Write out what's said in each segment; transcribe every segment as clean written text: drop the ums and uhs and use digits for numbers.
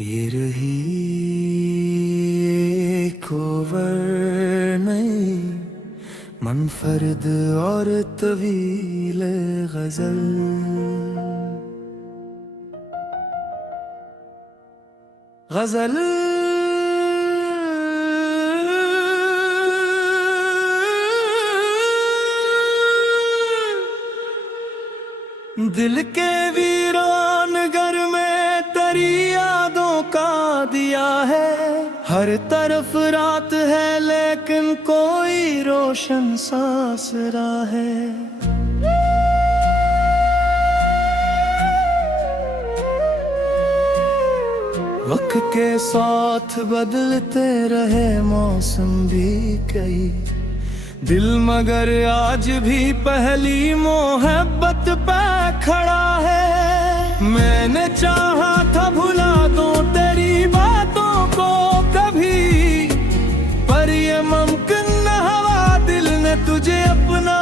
ये रही कोवर नई मुनफरद और तवील गजल। गजल दिल के वीरान घर में तेरी यादों का दिया है। हर तरफ रात है लेकिन कोई रोशन सासरा है। वक्त के साथ बदलते रहे मौसम भी कई दिल, मगर आज भी पहली मोहब्बत पे खड़ा है। मैंने चाहा था भुला दूं तेरी बातों को कभी, पर ये मुमकिन न हुआ, दिल ने तुझे अपना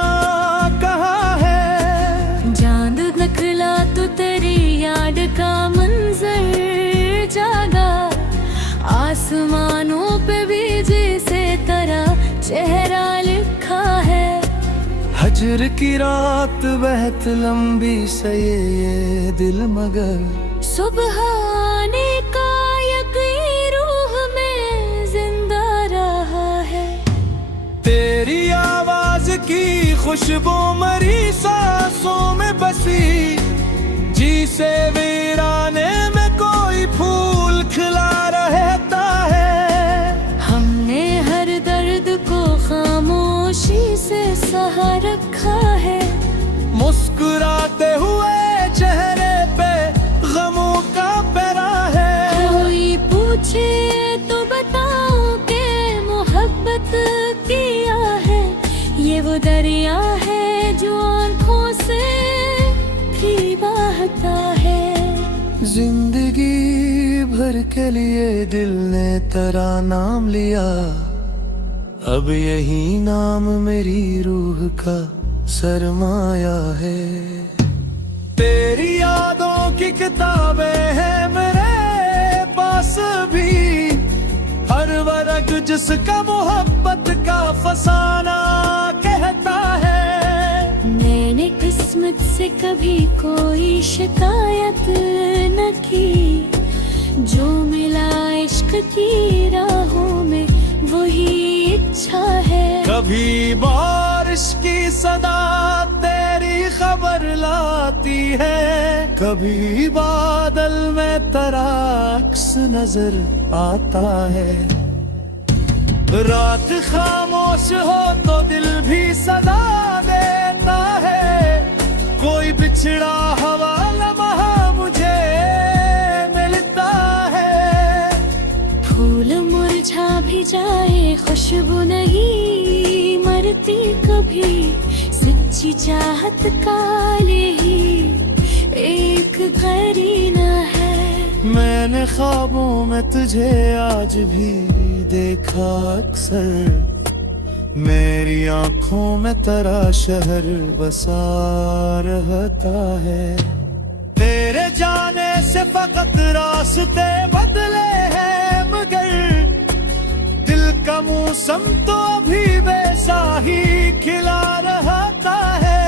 कहा है। चांद निकला तो तेरी याद का मंजर जागा, आसमानों पे भी जैसे तरह चेहरा लिखा है। हजर की रात बहुत लंबी से ये दिल, मगर सुबह आने का यकीन रूह में जिंदा रहा है। तेरी आवाज की खुशबू मरी सांसों में बसी, जी से वीराने में कोई फूल खिला रहता है। हमने हर दर्द को खामोशी से सहा रखा है। मुस्कुराते हुए चेहरे पे गमों का पहरा है। कोई पूछे तो बताओ कि मोहब्बत किया है। ये वो दरिया है जो आंखों से भी बहता है। जिंदगी भर के लिए दिल ने तेरा नाम लिया, अब यही नाम मेरी रूह का सरमाया है। तेरी यादों की किताबें हैं मेरे पास भी, हर वर्ग जिसका मोहब्बत का फसाना कहता है। मैंने किस्मत से कभी कोई शिकायत न की, जो मिला इश्क की राहों में वही इच्छा है। कभी बारिश की सदा तेरी खबर लाती है, कभी बादल में तेरा अक्स नजर आता है। रात खामोश हो तो दिल भी सदा देता है, कोई बिछड़ा हवा लम्हा मुझे मिलता है। फूल मुरझा भी जाए खुशबू नहीं मरती कभी, सच्ची चाहत का ही एक करीना है। मैंने ख्वाबों में तुझे आज भी देखा अक्सर, मेरी आंखों में तेरा शहर बसा रहता है। तेरे जाने से फकत रास्ते बदले हैं, मगर दिल का मौसम तो अभी वैसा ही खिला रहता है।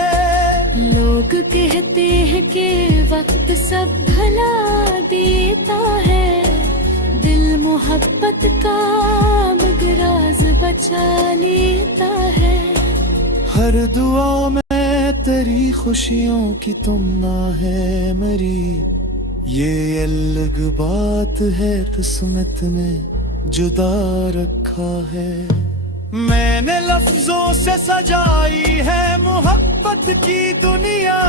लोग कहते हैं कि वक्त सब भला देता है, दिल मोहब्बत का मगर राज बचा लेता है। हर दुआ में तेरी खुशियों की तुमना है मेरी, ये अलग बात है किस्मत ने जुदा रखा है। मैंने लफ्जों से सजाई है मोहब्बत की दुनिया,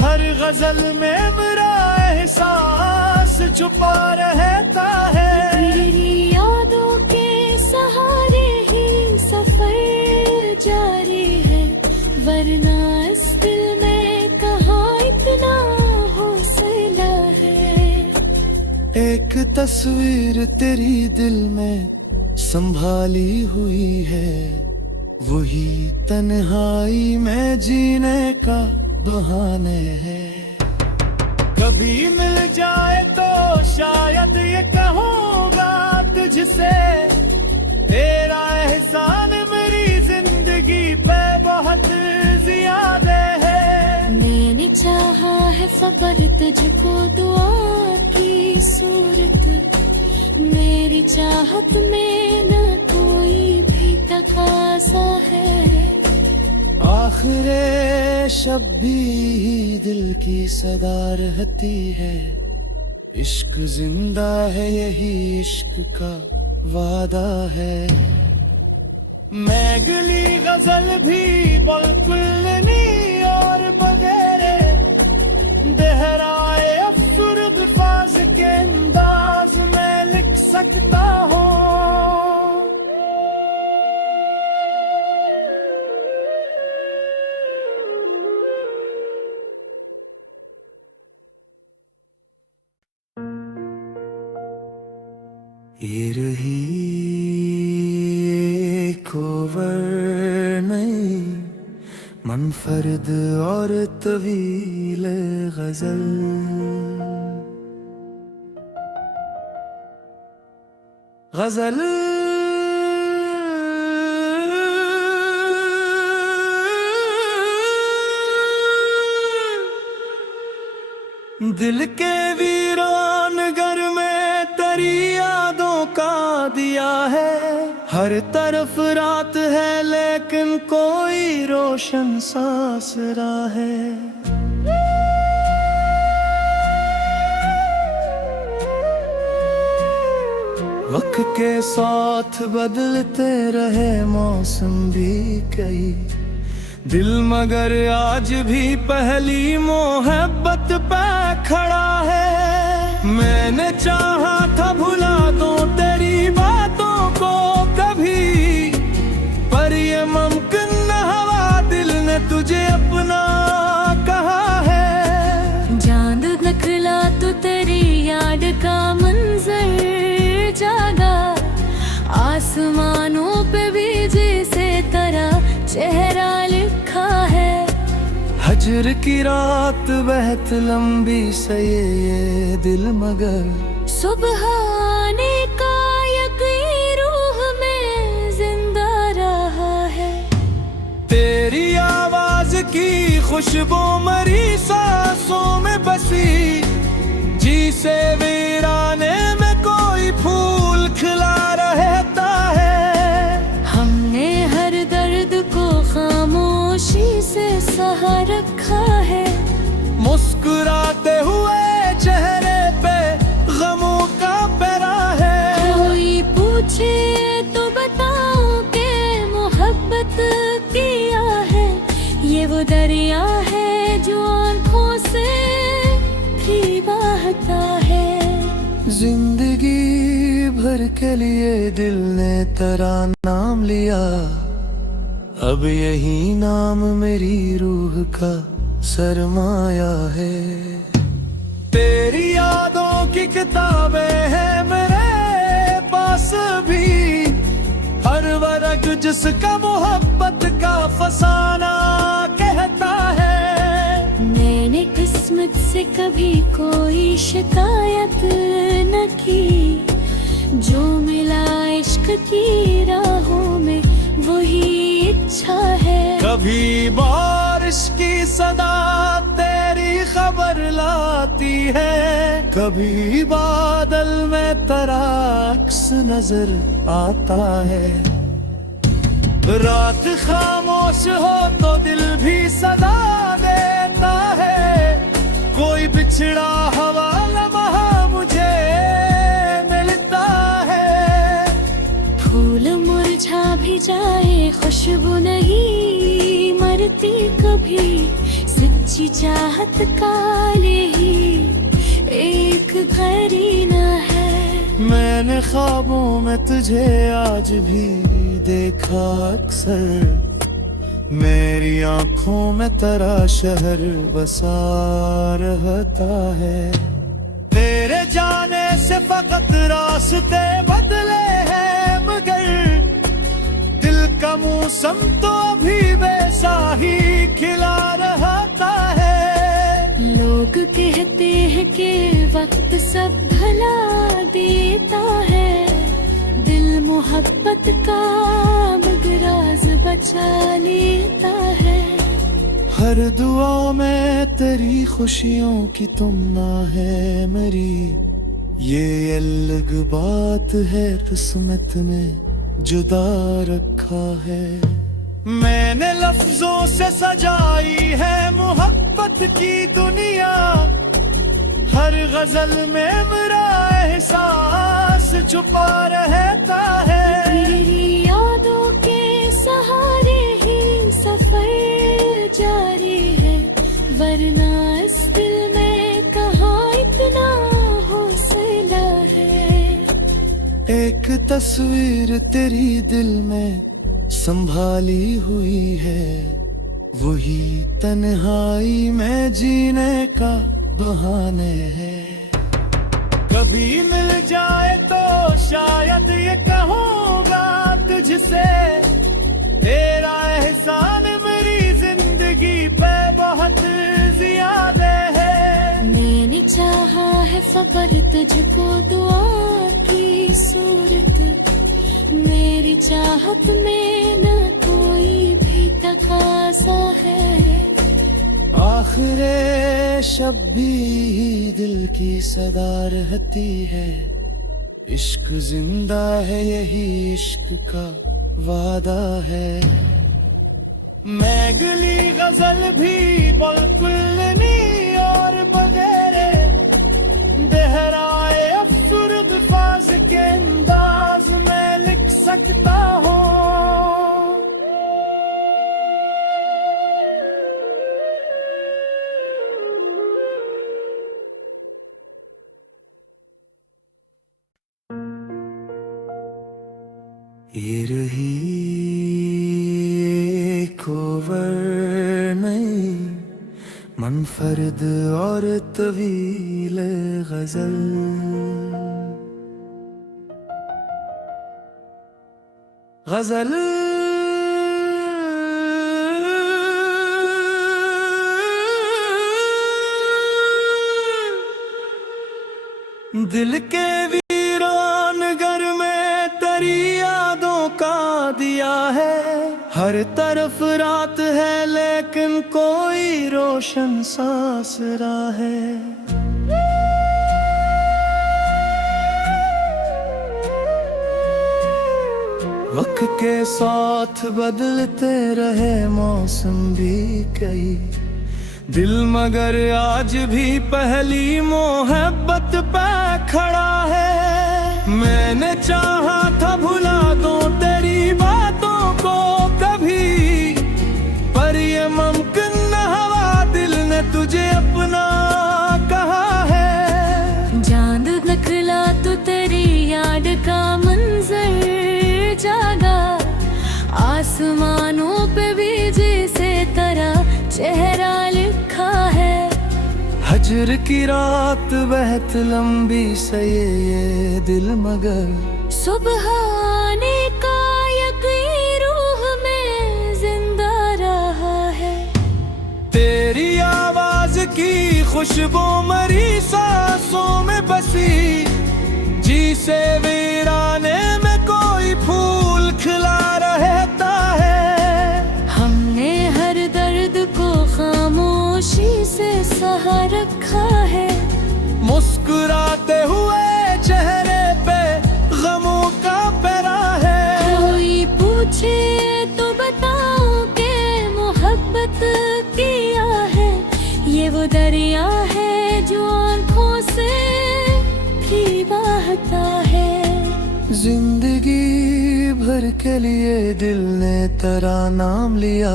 हर गजल में मेरा एहसास छुपा रहता है। तेरी यादों के सहारे ही सफर जारी है, वरना इस दिल में कहाँ इतना हौसला है। एक तस्वीर तेरी दिल में संभाली हुई है, वही तन्हाई में जीने का बहाने हैं। कभी मिल जाए तो शायद से। तेरा एहसान मेरी जिंदगी पे बहुत ज्यादा है। मैंने चाहा है सबर तुझको दुआ की सूरत, मेरी चाहत में न कोई भी तकाजा है। आखिरे शब भी दिल की सदा रहती है। इश्क जिंदा है, यही इश्क का वादा है। मैं गली गजल भी बिल्कुल नहीं और बगैर बहराए अफसुर्द फाज के अंदाज में लिख सकता हूँ। ये रही कोवर नहीं, मुनफरद और तवील गजल। गजल दिल के वीरान घर में तेरी यादों का दिया है। हर तरफ रात है लेकिन कोई रोशन सासरा है। वक्त के साथ बदलते रहे मौसम भी कई, दिल मगर आज भी पहली मोहब्बत पे खड़ा है। मैंने चाहा था भुला दूं तेरी बातों को कभी, पर ये मुमकिन न हुआ, दिल ने तुझे अपना कहा है। चांद निकला तो तेरी याद का मंजर जागा, आसमानों पे भी जैसे तरह चेहरा लिखा है। हजर की रात बहुत लंबी से ये दिल मगर सुबह आने का यकीन रूह में जिंदा रहा है। तेरी आवाज की खुशबू मरी सांसों में बसी, जी से वीराने में कोई फूल खिला रहता है। हमने हर दर्द को खामोशी से सहा रखा है। मुस्कुराते हुए चेहरे पे गमों का पहरा है। कोई पूछे तो बताओ के मोहब्बत किया है। ये वो दरिया है जो आंखों से भी बहता है। जिंदगी भर के लिए दिल ने तेरा नाम लिया, अब यही नाम मेरी रूह का सरमाया है। तेरी यादों की किताबें हैं मेरे पास भी, हर वर्ग जिसका मोहब्बत का फसाना कहता है। मैंने किस्मत से कभी कोई शिकायत न की, जो मिला इश्क की राहों में वही इच्छा है। कभी बारिश की सदा तेरी खबर लाती है, कभी बादल में तेरा अक्स नजर आता है। रात खामोश हो तो दिल भी सदा देता है, कोई बिछड़ा हवा लम्हा मुझे मिलता है। फूल मुरझा भी जाए खुशबू नहीं मरती कभी, सच्ची चाहत का ही एक करीना है। मैंने ख्वाबों में तुझे आज भी देखा अक्सर, मेरी आंखों में तेरा शहर बसा रहता है। तेरे जाने से फकत रास्ते बदले हैं, मगर दिल का मौसम तो अभी वैसा ही खिला रहता है। लोग कहते हैं कि वक्त सब भला देता है, मोहब्बत का मगराज बचा लेता है। हर दुआ में तेरी खुशियों की तुमना है मेरी, ये अलग बात है किस्मत में जुदा रखा है। मैंने लफ्जों से सजाई है मोहब्बत की दुनिया, हर गजल में मेरा एहसास छुपा रहता है। तेरी यादों के सहारे ही सफर जारी है, वरना इस दिल में कहाँ इतना हौसला है। एक तस्वीर तेरी दिल में संभाली हुई है, वही तन्हाई में जीने का बहाने है। कभी मिल जाए तो शायद ये कहूँगा तुझसे, तेरा एहसान मेरी जिंदगी पे बहुत ज्यादा है। मैंने चाहा है खबर तुझको दुआ की सूरत, मेरी चाहत में न कोई भी तकाज़ा है। आखिरे शब भी दिल की सदा रहती है, इश्क जिंदा है यही इश्क का वादा है। मैं गली गजल भी बिल्कुल नहीं और बगैरे बहराए अफसुर्द फाज के अंदाज में लिख सकता हूँ। ये रही कोवर नहीं मुनफरद और तवील गजल, गजल दिल के वीरान घर में तेरी यादों का दिया है। हर तरफ रात है लेकिन कोई रोशन सासरा है। वक्त के साथ बदलते रहे मौसम भी कई, दिल मगर आज भी पहली मोहब्बत पे खड़ा है। मैंने चाहा था भुला दूं तेरी बातों को कभी, पर ये मुमकिन न हुआ, दिल ने तुझे अपना कहा है। चांद निकला तो तेरी याद का मंजर जागा, आसमानों पे भी जैसे तरह चेहरा लिखा है। हजर की रात बहुत लंबी से ये दिल मगर सुबह आने का यकीन रूह में जिंदा रहा है। तेरी आवाज की खुशबू मरी सांसों में बसी, जी से वीराने में कोई फूल खिला रहता है। हमने हर दर्द को खामोशी से सहा रखा है, मुस्कुराते हुए चेहरे पे गमों का पहरा है। कोई पूछे तो बताओ के मोहब्बत किया है, ये वो दरिया है जो आंखों से भी बहता है। जिंदगी भर के लिए दिल ने तेरा नाम लिया,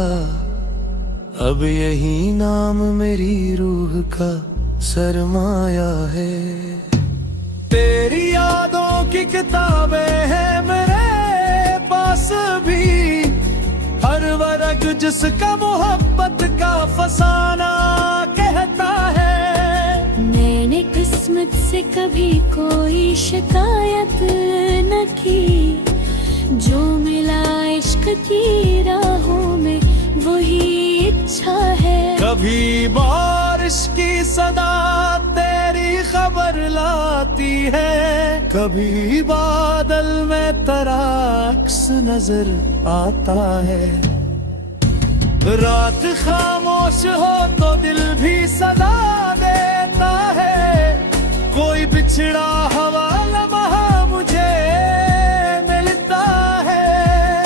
अब यही नाम मेरी रूह का सरमाया है। तेरी यादों की किताबें हैं मेरे पास भी, हर वर्ग जिसका मोहब्बत का फसाना कहता है। मैंने किस्मत से कभी कोई शिकायत न की, जो मिला इश्क की राहों में वही इच्छा है। कभी बारिश की सदा तेरी खबर लाती है, कभी बादल में तराक्स नजर आता है। रात खामोश हो तो दिल भी सदा देता है। कोई बिछड़ा हवा लम्हा मुझे मिलता है।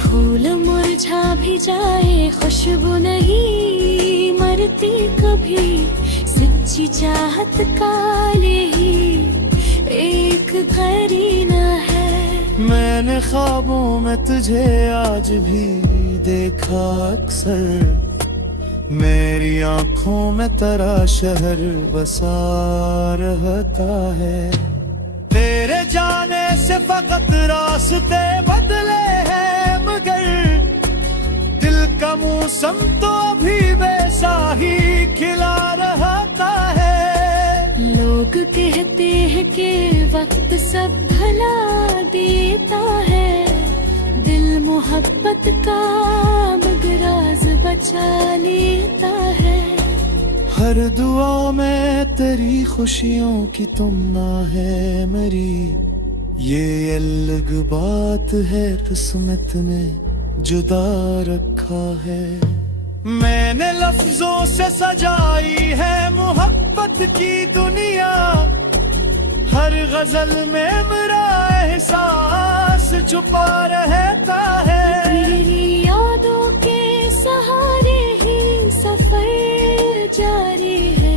फूल मुरझा भी जाए खुशबू नहीं मरती कभी। सच्ची चाहत काले ही एक करीना है। मैंने ख्वाबों में तुझे आज भी देखा अक्सर। मेरी आंखों में तेरा शहर बसा रहता है। तेरे जाने से फकत रास्ते बदले हैं, मगर दिल का मौसम तो अभी वैसा ही खिला रहता है। लोग कहते हैं कि वक्त सब भला देता है। दिल मोहब्बत का मगराज बचा लेता है। हर दुआ में तेरी खुशियों की तुमना है मेरी। ये अलग बात है किस्मत ने जुदा रखा है। मैंने लफ्जों से सजाई है मोहब्बत की दुनिया। हर गजल में मेरा एहसास छुपा रहता है। तेरी यादों के सहारे ही सफर जारी है,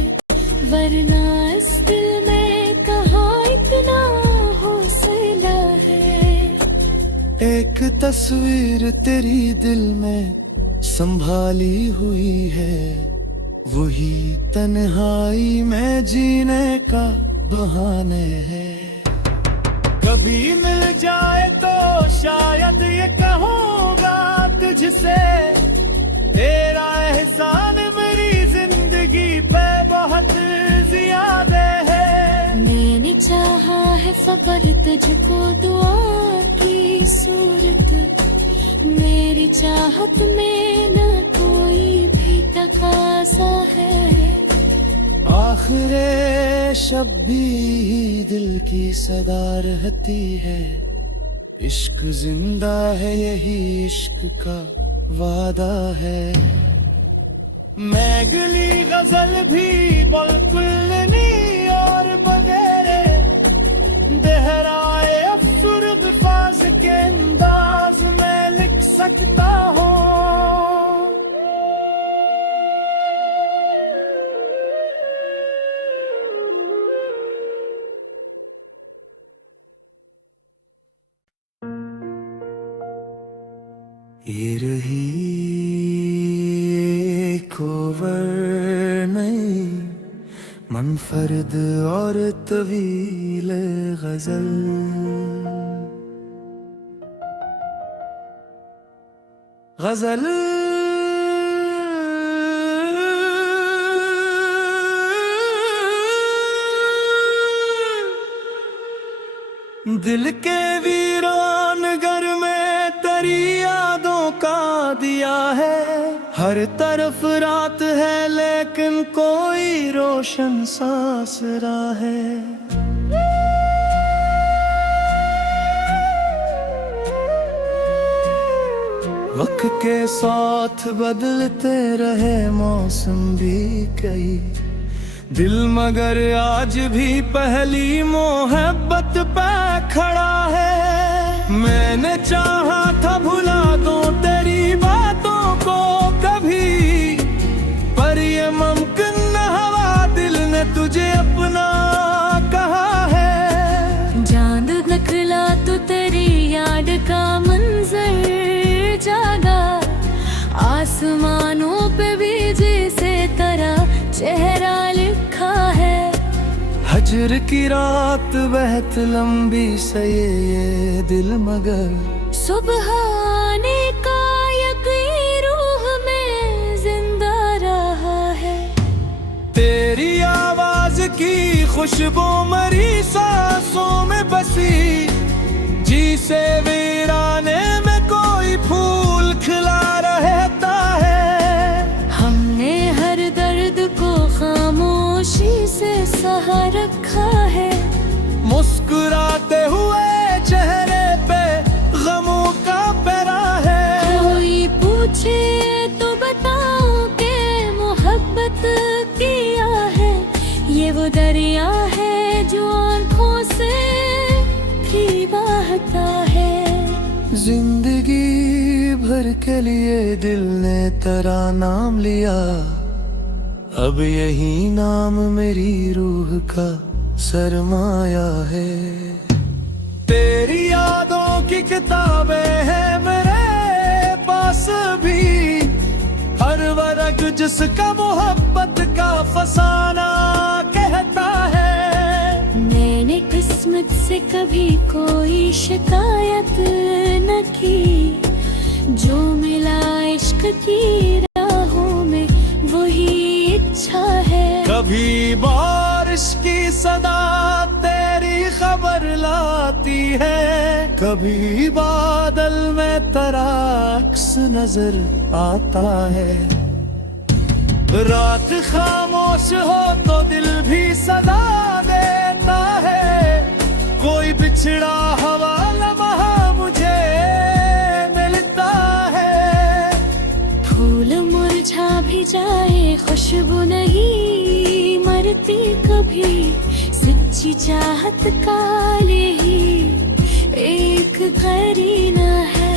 वरना इस दिल में कहाँ इतना हौसला है। एक तस्वीर तेरी दिल में संभाली हुई है। वही तन्हाई में जीने का बहाने है। कभी मिल जाए तो शायद ये कहूँगा तुझसे, तेरा एहसान मेरी जिंदगी पे बहुत ज्यादा है। मैंने चाहा है फकर तुझको दुआ की सूरत। मेरी चाहत में न कोई भी तकाजा है। आखिरे शब भी दिल की सदा रहती है। इश्क जिंदा है यही इश्क का वादा है। मैं गली गजल भी बिल्कुल नहीं और बगैरे देहराए अफसुर्द फाज के अंदाज में लिख सकता हूँ। ये रही कोवर नहीं मुनफरद और तवील गजल। गजल दिल के वीरान घर में तेरी यादों का दिया है। हर तरफ रात है लेकिन कोई रोशन सासरा है। वक्त के साथ बदलते रहे मौसम भी कई दिल, मगर आज भी पहली मोहब्बत पे खड़ा है। मैंने चाहा था भुला दूं तेरी बातों को कभी, पर ये मुमकिन न हवा दिल ने तुझे अपना कहा है। चांद निकला तो तेरी याद का मंजर जागा। आसमानों पे भी जैसे तरह चेहरा लिखा है। हजर की रात बहुत लंबी से ये दिल, मगर सुबह आने का यकीन रूह में जिंदा रहा है। तेरी आवाज की खुशबू मरी सांसों में बसी, जी से वीराने में कोई फूल खिला रहता है। हमने हर दर्द को खामोशी से सहा रखा है। मुस्कुराते हुए चेहरे पे गमों का पैरा है। कोई पूछे तो बताओ के मोहब्बत किया है। ये वो दरिया है जो आंखों से भी बहता है। जिंदगी भर के लिए दिल ने तेरा नाम लिया, अब यही नाम मेरी रूह का सरमाया है। तेरी यादों की किताबें हैं मेरे पास भी, हर वर्ग जिसका मोहब्बत का फसाना कहता है। मैंने किस्मत से कभी कोई शिकायत न की, जो मिला इश्क की राहों में वही इच्छा है। कभी बारिश की सदा तेरी खबर लाती है, कभी बादल में तेरा अक्स नजर आता है। रात खामोश हो तो दिल भी सदा देता है, कोई बिछड़ा हवा लम्हा मुझे मिलता है। फूल मुरझा भी जाए खुशबू नहीं मरती कभी, सच्ची चाहत का ही एक करीना है।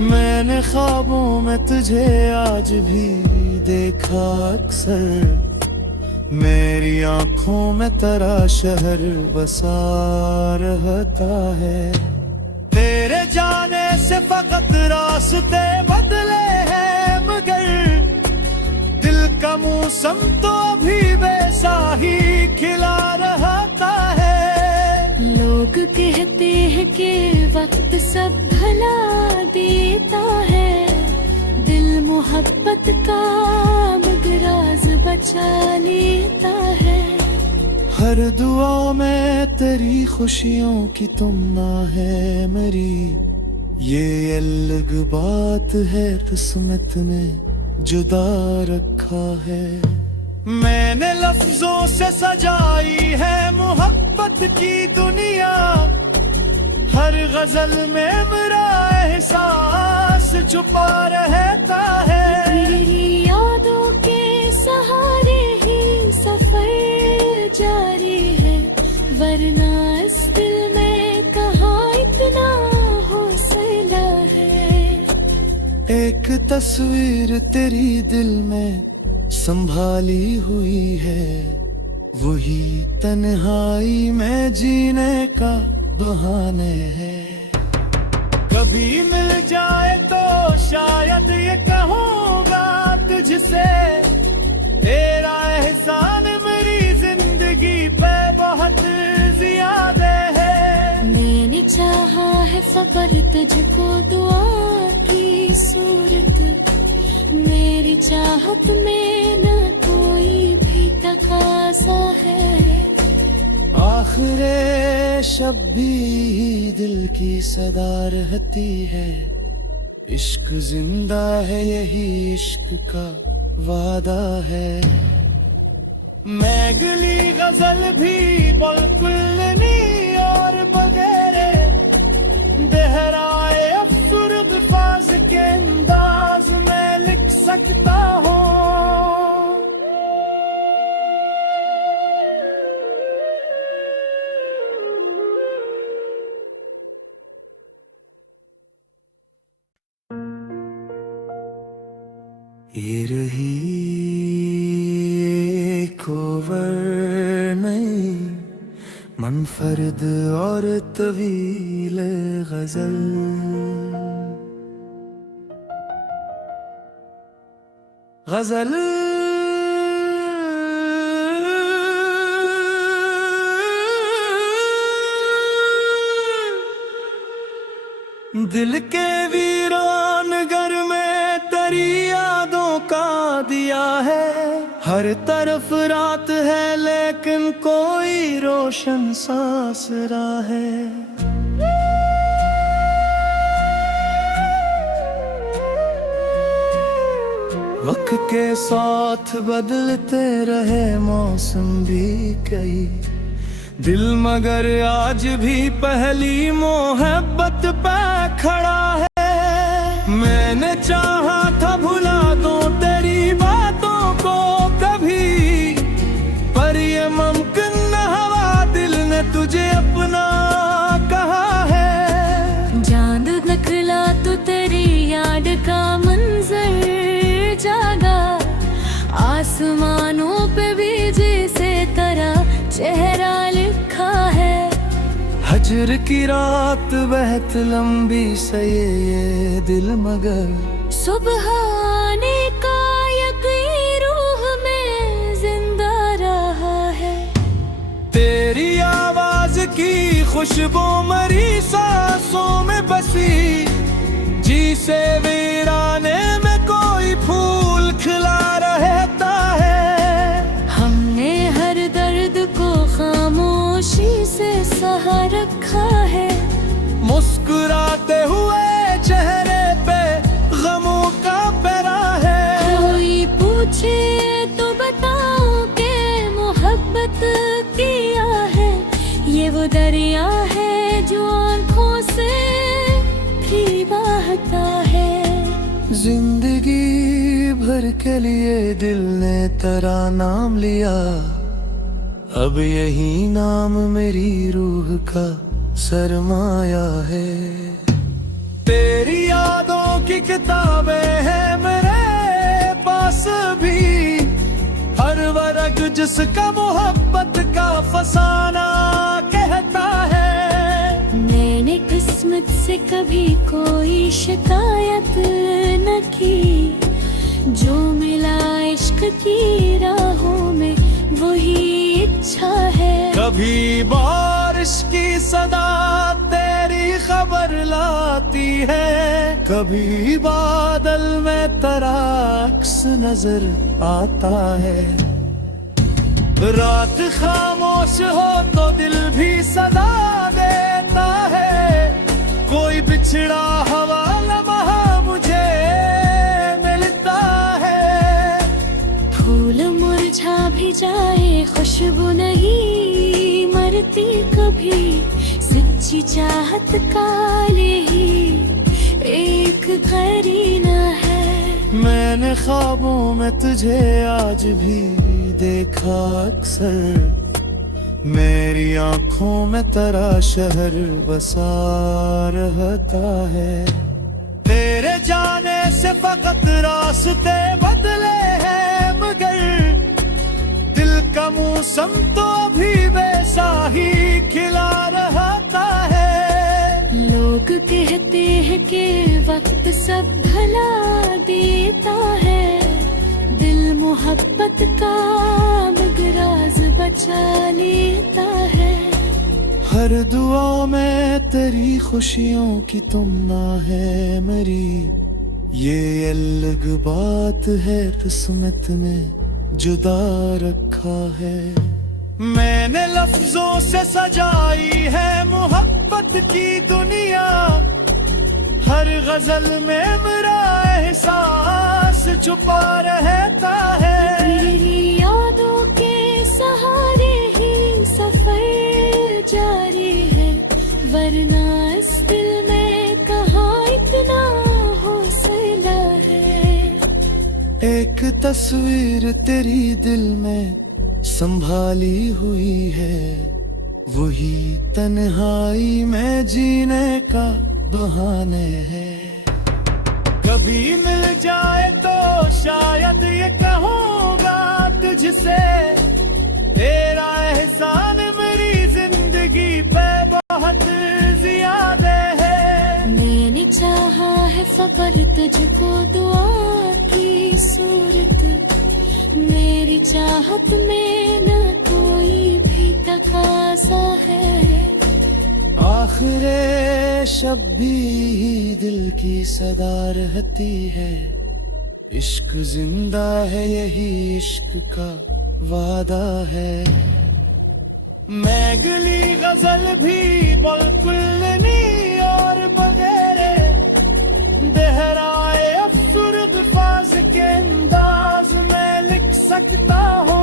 मैंने ख्वाबों में तुझे आज भी देखा अक्सर, मेरी आंखों में तेरा शहर बसा रहता है। तेरे जाने से फकत रास्ते बदले हैं, मगर दिल का मौसम तो अभी वैसा ही खिला रहता है। लोग कहते हैं कि वक्त सब भला देता है, दिल मोहब्बत का मगराज बचा लेता है। हर दुआ में तेरी खुशियों की तुमना है मेरी, ये अलग बात है किस्मत ने जुदा रखा है। मैंने लफ्जों से सजाई है मोहब्बत की दुनिया, हर गजल में मेरा एहसास छुपा रहता है। तेरी यादों के सहारे ही सफर जारी है, वरना इस दिल में कहाँ इतना हौसला है। एक तस्वीर तेरी दिल में संभाली हुई है, वही तन्हाई में जीने का बहाने है। कभी मिल जाए तो शायद ये कहूँगा तुझसे, तेरा एहसान मेरी जिंदगी पे बहुत ज्यादा है। मैंने चाहा है फकर तुझको दुआ की सूरत, मेरी चाहत में न कोई भी तकाजा है। आखिरे शब भी दिल की सदा रहती है, इश्क जिंदा है यही इश्क का वादा है। मैं गली गजल भी बिल्कुल नहीं और बगैरे बहराए अफसुर्द फाज के अंदाज में लिख सकता हूँ। ये रही कोवर नहीं मुनफरद और तवील गजल, गजल दिल के वीरान घर में तेरी यादों का दिया है। हर तरफ रात है लेकिन कोई रोशन सासरा है। वक्त के साथ बदलते रहे मौसम भी कई, दिल मगर आज भी पहली मोहब्बत पे खड़ा है। मैंने चाहा था भुला दूं तेरी बातों को कभी, पर ये मुमकिन न हुआ, दिल ने तुझे अपना कहा है। चांद निकला तो तेरी याद का मंजर जागा, आसमानों पे भी जैसे तरह चेहरा लिखा है। हजर की रात बहत लंबी से ये दिल मगर सुबह आने का यकीन रूह में जिंदा रहा है। तेरी आवाज की खुशबू मरी सांसों में बसी, जी से वीराने में कोई फूल खिला रहता है। हमने हर दर्द को खामोशी से सहा रखा है। मुस्कुराते हुए चेहरे पे गमों का पहरा है। कोई पूछे तो बताओ के मोहब्बत किया है। ये वो दरिया है जो आंखों से भी बहता है। जिंदगी भर के लिए दिल ने तेरा नाम लिया, अब यही नाम मेरी रूह का सरमाया है। तेरी यादों की किताबें हैं मेरे पास भी, हर वर्ग जिसका मोहब्बत का फसाना कहता है। मैंने किस्मत से कभी कोई शिकायत न की, जो मिला इश्क की राहों में वही इच्छा है। कभी बारिश की सदा तेरी खबर लाती है, कभी बादल में तेरा अक्स नजर आता है। रात खामोश हो तो दिल भी सदा देता है, कोई बिछड़ा हवा लम्हा मुझे मिलता है। फूल मुरझा भी जाए खुशबू नहीं मरती कभी, सच्ची चाहत का ही एक करीना है। मैंने ख्वाबों में तुझे आज भी देखा अक्सर, मेरी आंखों में तेरा शहर बसा रहता है। तेरे जाने से फकत रास्ते बदले हैं, मगर दिल का मौसम तो अभी वैसा ही खिला रहता है। लोग कहते हैं कि वक्त सब भला देता है, दिल मोहब्बत का मगराज बचा लेता है। हर दुआ में तेरी खुशियों की तुमना है मेरी, ये अलग बात है किस्मत में जुदा रखा है। मैंने लफ्जों से सजाई है मोहब्बत की दुनिया, हर गजल में मेरा एहसास छुपा रहता है। तेरी यादों के सहारे ही सफर जारी है, वरना इस दिल में कहाँ इतना हौसला है। एक तस्वीर तेरी दिल में संभाली हुई है, वही तन्हाई में जीने का बहाने है। कभी मिल जाए तो शायद ये कहूँगा तुझसे, तेरा एहसान मेरी जिंदगी पे बहुत ज्यादा है। मैंने चाहा है फकर तुझको दुआ की सूरत, मेरी चाहत में न कोई भी तकाजा है। आखिरे शब भी दिल की सदा रहती है, इश्क जिंदा है यही इश्क का वादा है। मैं गली गजल भी बिल्कुल नहीं और बगैर बहराए अफसुर्द फाज के अंदाज में लिख सकता हूँ।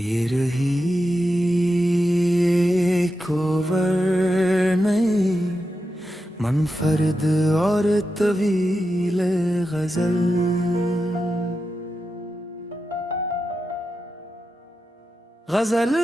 ये रही कोवर नहीं मुनफरद और तवील गजल। गजल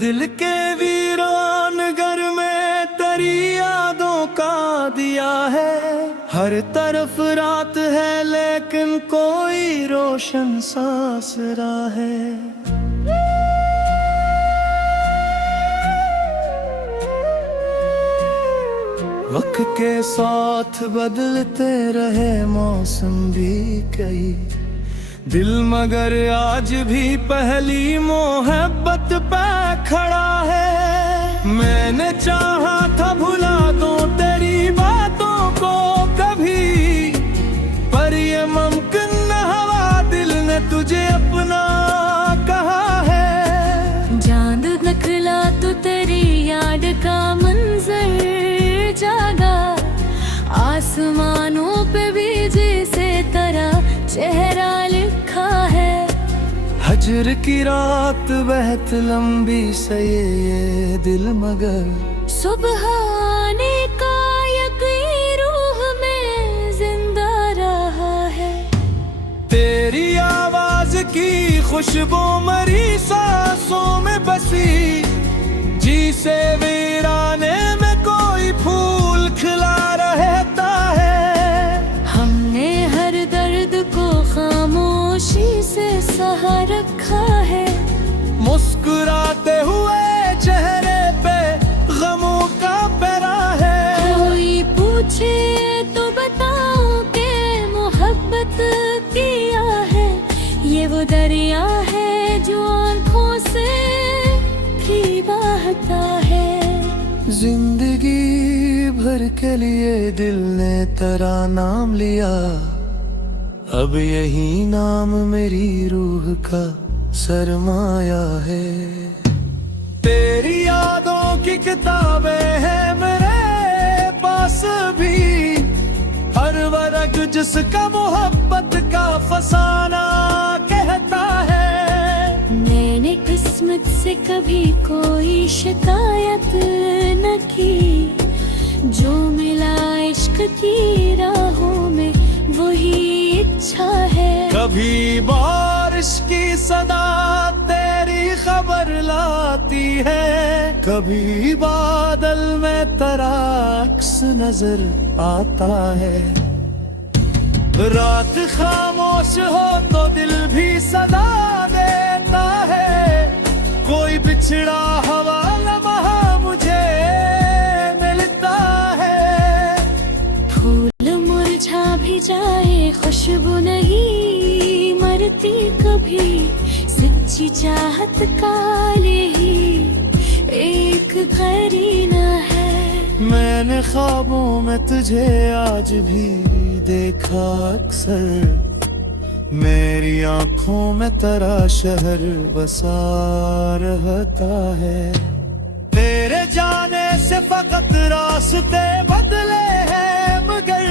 दिल के वीरान घर में तेरी यादों का दिया है। हर तरफ रात है लेकिन कोई रोशन सासरा है। वक्त के साथ बदलते रहे मौसम भी कई दिल मगर आज भी पहली मोहब्बत पे खड़ा है। मैंने चाहा था भुला दूं तेरी बातों को कभी, पर ये मुमकिन न हुआ, दिल ने तुझे अपना कहा है। चांद निकला तो तेरी याद का मंजर जागा, आसमानों पे भी जैसे तरह चेहरा लिखा है। हजर की रात बहत लंबी से ये दिल मगर सुबह आने का यकीन रूह में जिंदा रहा है। तेरी आवाज की खुशबू मरी सांसों में बसी, जी से वीराने में कोई फूल खिला रहता है। हमने हर दर्द को खामोशी से सहा रखा है। मुस्कुराते हुए चेहरे पे गमों का पहरा है। कोई पूछे तो बताओ के मोहब्बत किया है। ये वो दरिया है जो आंखों से भी बहता है। जिंदगी भर के लिए दिल ने तेरा नाम लिया, अब यही नाम मेरी रूह का सरमाया है। तेरी यादों की किताबें हैं मेरे पास भी, हर वर्ग जिसका मोहब्बत का फसाना कहता है। मैंने किस्मत से कभी कोई शिकायत न की, जो मिला इश्क की राहों में वही इच्छा है। कभी बारिश की सदा तेरी खबर लाती है, कभी बादल में तेरा अक्स नजर आता है। रात खामोश हो तो दिल भी सदा देता है, कोई बिछड़ा हवा लम्हा मुझे मिलता है। फूल मुरझा भी जाए खुशबू नहीं मरती कभी, सच्ची चाहत का ही एक करीना है। मैंने ख्वाबों में तुझे आज भी देखा अक्सर, मेरी आंखों में तेरा शहर बसा रहता है। तेरे जाने से फकत रास्ते बदले हैं मगर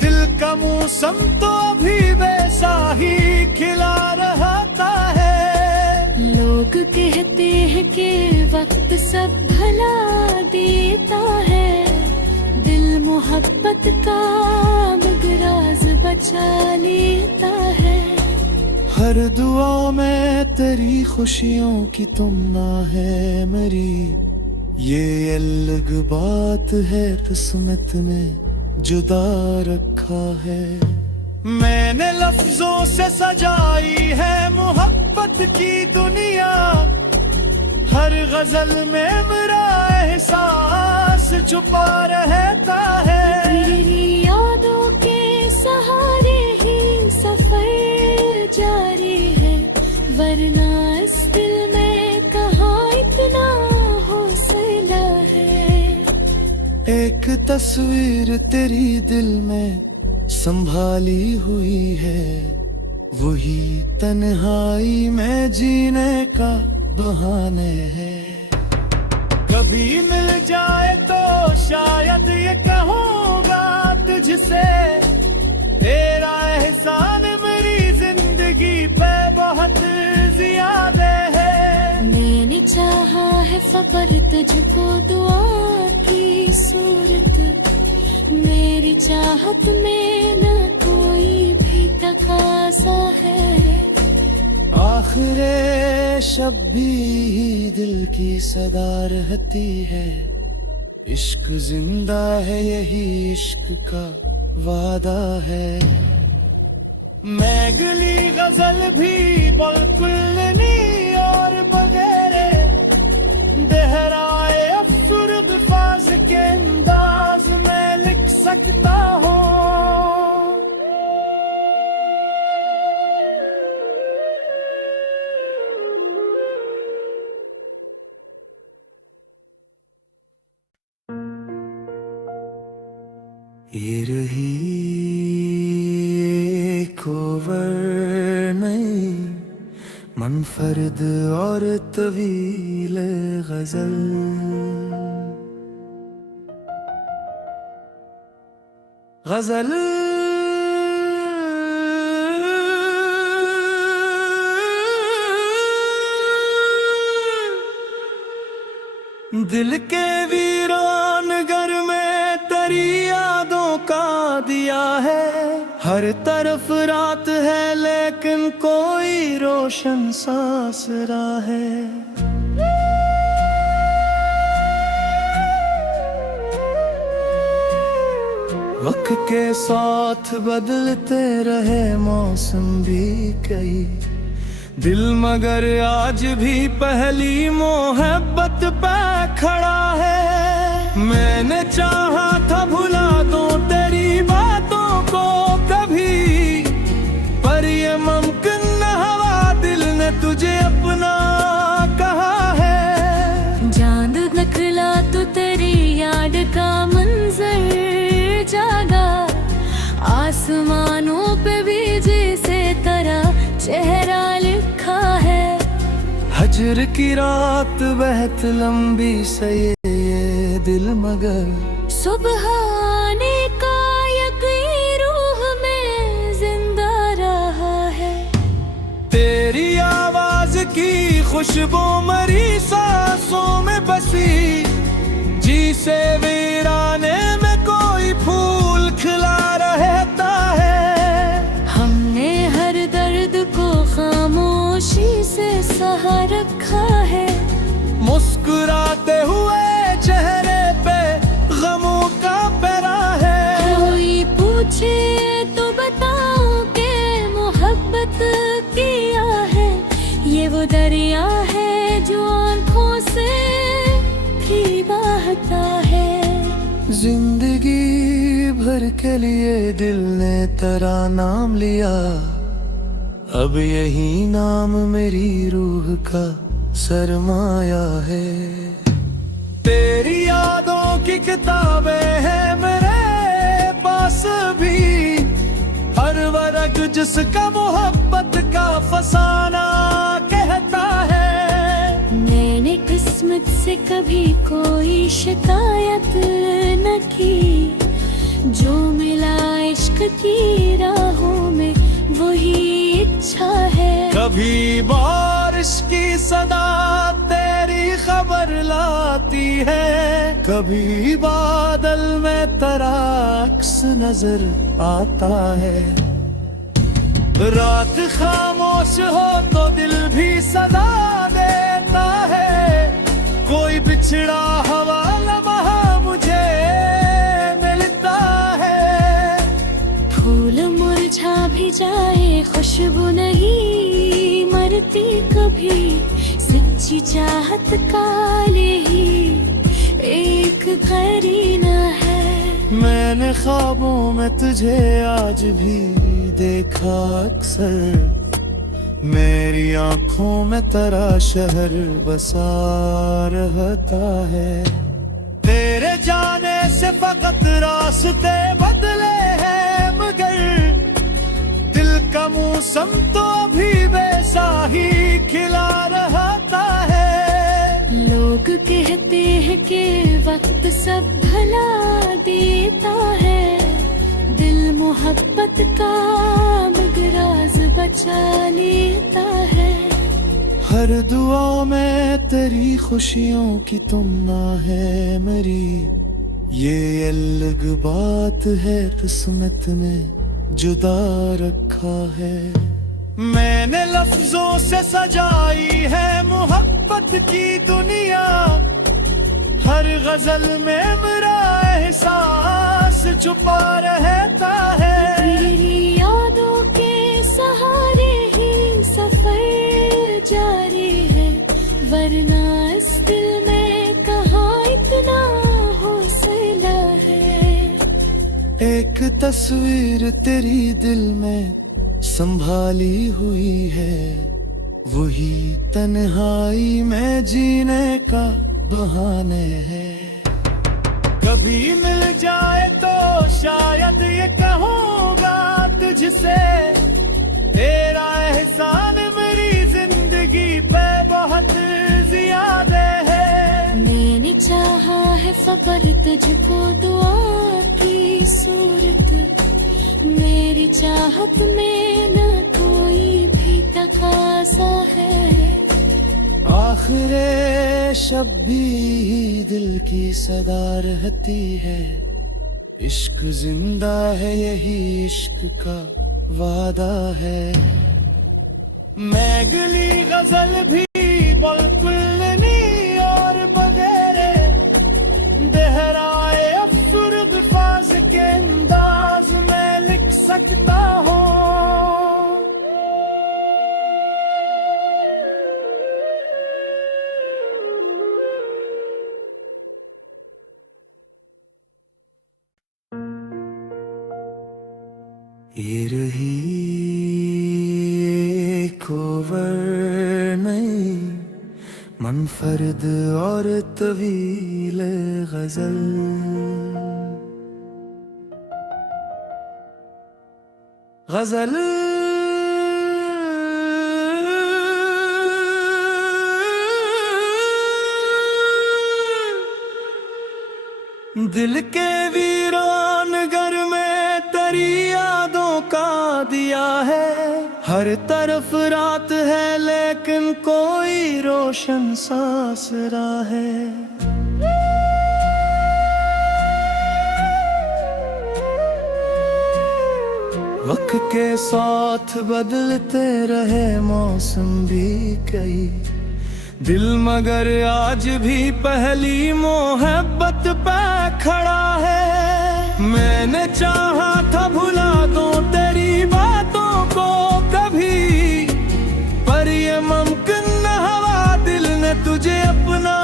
दिल का मौसम तो अभी वैसा ही खिला रहता है। लोग कहते हैं कि वक्त सब भला देता है, दिल मोहब्बत का मगराज बचा लेता है। हर दुआ में तेरी खुशियों की तुमना है मेरी, ये अलग बात है किस्मत ने जुदा रखा है। मैंने लफ्जों से सजाई है मोहब्बत की दुनिया, हर गजल में मेरा एहसास छुपा रहता है। तेरी यादों के सहारे ही सफर जारी है, वरना इस दिल में कहाँ इतना हौसला है। एक तस्वीर तेरी दिल में संभाली हुई है, वही तन्हाई में जीने का बहाने है। कभी मिल जाए तो शायद ये कहूँगा तुझसे, तेरा एहसान मेरी जिंदगी पे बहुत ज्यादा है। मैंने चाहा है फकर तुझको दुआ की सूरत, मेरी चाहत में न कोई भी तकाजा है। आखिरे शब भी दिल की सदा रहती है, इश्क जिंदा है यही इश्क का वादा है। मैं गली गजल भी बिल्कुल नहीं और बगैरे दोहराए अफसुर्द फाज के अंदाज में लिख सकता हूँ। ये रही कोवर नहीं मुनफरद और तवील गजल, गजल दिल के वीरान घर में तेरी यादों का दिया है। हर तरफ रात है लेकिन कोई रोशन सासरा है। वक्त के साथ बदलते रहे मौसम भी कई, दिल मगर आज भी पहली मोहब्बत पे खड़ा है। मैंने चाहा था भुला दूं तेरी बातों को कभी, पर ये मुमकिन न हुआ, दिल ने तुझे अपना कहा है। चांद निकला तो तेरी याद का मंजर जागा, आसमानों पे भी जैसे तरह चेहरा लिखा है। हजर की रात बहुत लंबी से ये दिल मगर सुबह आने का यकीन रूह में जिंदा रहा है। तेरी आवाज की खुशबू मरी सांसों में बसी, जी से वीराने में कोई फूल खिला रहता है। हमने हर दर्द को खामोशी से सहा रखा है, मुस्कुराते हुए चेहरे पे गमों का पहरा है। कोई पूछे तो बताऊं कि मोहब्बत किया है, ये वो दरिया है जो आंखों से भी बहता है। जिंदगी भर के लिए दिल ने तेरा नाम लिया, अब यही नाम मेरी रूह का सरमाया है। तेरी यादों की किताबें हैं मेरे पास भी, हर वर्ग जिसका मोहब्बत का फसाना कहता है। मैंने किस्मत से कभी कोई शिकायत न की, जो मिला इश्क की राहों में वही इच्छा है। कभी बारिश की सदा तेरी खबर लाती है, कभी बादल में तेरा अक्स नजर आता है। रात खामोश हो तो दिल भी सदा देता है, कोई बिछड़ा हवा लम्हा मुझे मिलता है। फूल मुरझा भी जाए खुशबू नहीं मरती कभी, सच्ची चाहत का ही एक करीना है। मैंने ख्वाबों में तुझे आज भी देखा अक्सर, मेरी आंखों में तेरा शहर बसा रहता है। तेरे जाने से फकत रास्ते बदले हैं, मगर दिल का मौसम तो अभी वैसा ही खिला रहता है। लोग कहते हैं वक्त सब भला देता है, दिल मोहब्बत का मगराज बचा लेता है। हर दुआ में तेरी खुशियों की तुमना है मेरी, ये अलग बात है किस्मत में जुदा रखा है। मैंने लफ्जों से सजाई है मोहब्बत की दुनिया, हर गजल में मेरा एहसास छुपा रहता है। तेरी यादों के सहारे ही सफर जारी है, वरना इस दिल में कहाँ इतना हौसला है। एक तस्वीर तेरी दिल में संभाली हुई है, वही तन्हाई में जीने का बहाने है। कभी मिल जाए तो शायद ये कहूँगा तुझसे, तेरा एहसान मेरी जिंदगी पे बहुत ज्यादा है। मैंने चाहा है फकर तुझको दुआ की सूरत, मेरी चाहत में न कोई भी तकाजा है। आखिरे शब भी दिल की सदा रहती है, इश्क जिंदा है यही इश्क का वादा है। मैं गली गजल भी बिल्कुल नहीं और बगैरे बहराए अफसुर्द फाज के अंदाज में लिख सकता हूँ। ये रही कोवर नहीं मुनफरद और तवील गजल, गजल दिल के वीरान घर में तेरी यादों का दिया है, हर तरफ रात है लेकिन कोई रोशन सासरा है। वक्त के साथ बदलते रहे मौसम भी कई, दिल मगर आज भी पहली मोहब्बत पे खड़ा है। मैंने चाहा था भुला दूं तेरी बातों को कभी, पर ये मुमकिन न हुआ, दिल ने तुझे अपना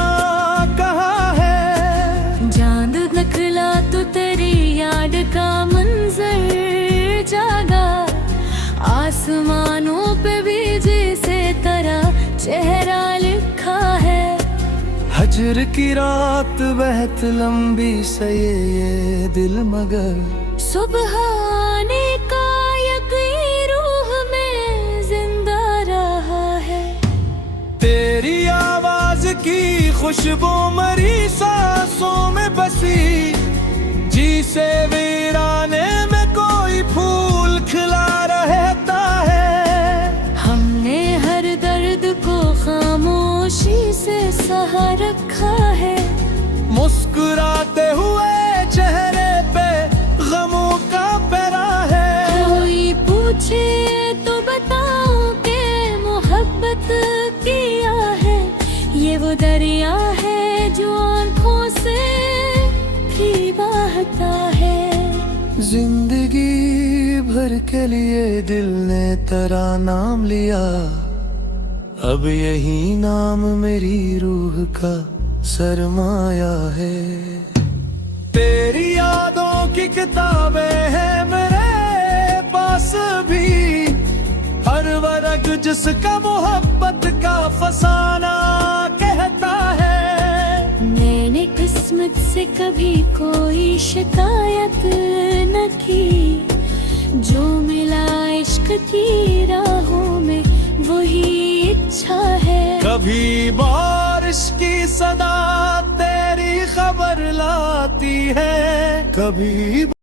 कहा है। चांद निकला तो तेरी याद का मंजर जागा, आसमानों पे भी जैसे तरह चेहरा लिखा है। हजर की रात बहुत लंबी से ये दिल मगर सुबह आने का यकीन रूह में जिंदा रहा है। तेरी आवाज की खुशबू मरी सांसों में बसी, जी से वीराने में कोई फूल खिला रहता है। हमने हर दर्द को खामोशी से सहा रखा है, मुस्कुराते हुए चेहरे पे गमों का पहरा है। कोई पूछे तो बताऊं कि मोहब्बत किया है, ये वो दरिया है जो आंखों से भी बहता है। जिंदगी भर के लिए दिल ने तेरा नाम लिया, अब यही नाम मेरी रूह का सरमाया है। तेरी यादों की किताबें हैं मेरे पास भी, हर वर्ग जिसका मोहब्बत का फसाना कहता है। मैंने किस्मत से कभी कोई शिकायत न की, जो मिला इश्क की राहों में वही इच्छा है। कभी बारिश की सदा तेरी खबर आती है कभी